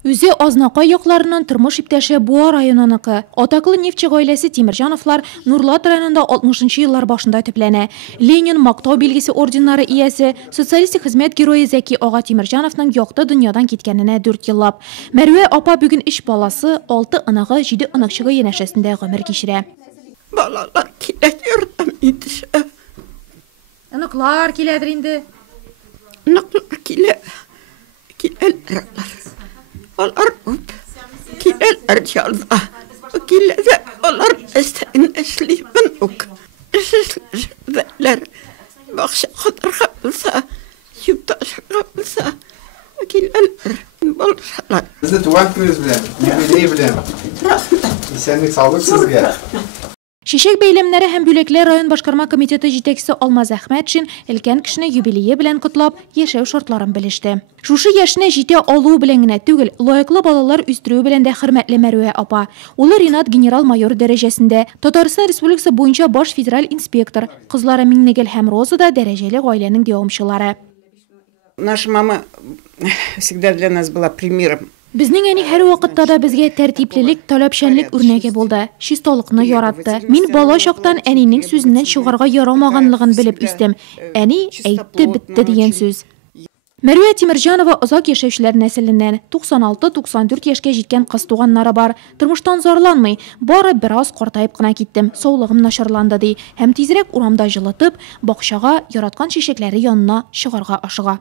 Үзе Азнакай якларының тормыш иптәше Буа районыныкы. Атаклы нефтче гаиләсе Тимирҗановлар Нурлат районында 60-нчы еллар башында төпләнә. Ленин мактау билгесе орденнары иясе, социалистик хезмәт герое Зәки ага Тимирҗановның якты дөньядан киткәненә 4 еллап. Мәрвә апа бүген 3 баласы, 6 ынагы, 7 ыныкчыгы янәшәсендә гомер кичерә. Балалар килә ярдәм итешә. Ыныклар киләдер инде. Ыныклар киләләр. Алар күп киләләр җалда. Киләләр алар эшлибен ук. Эшләр бакча кадәргә булса, юпташка булса, киләләр булсалар. Sizni tuvan kuningiz bilan, yubiley bilan. Исәнлек, саулык сезгә. Шишек бәйләмнәре һәм бүләкләр район башкарма комитеты җитәкчесе Алмаз Әхмәтшин өлкән кешене юбилее белән котлап, яшәү шартларын белеште. Шушы яшенә җитә алу белән генә түгел, лаеклы балалар үстерү белән дә хөрмәтле Мәрвә апа. Улы Ринат генерал-майор дәрәҗәсендә, Татарстан Республикасы буенча баш федераль инспектор, кызлары Миңнегөл һәм Роза да дәрәҗәле гаиләнең дәвамчылары. Наша мама всегда для нас была примером. Безнең әни һәр вакытта да безгә тәртиплелек, таләпчәнлек үрнәге булды. Чисталыкны яратты. Мин бала чактан әнинең сүзеннән чыгарга ярамаганлыгын белеп үстем. Әни әйтте битте дигән сүз. Мәрвә Тимирҗанова озак яшәүчеләр нәселеннән, 96-94 яшькә җиткән кыз туганнары бар. Тормыштан зарланмый, бары бераз картаеп кына киттем, саулыгым начарланды ди, һәм тизрәк урамда җылытып, бакчага яраткан чәчәкләре янына чыгарга ашыга.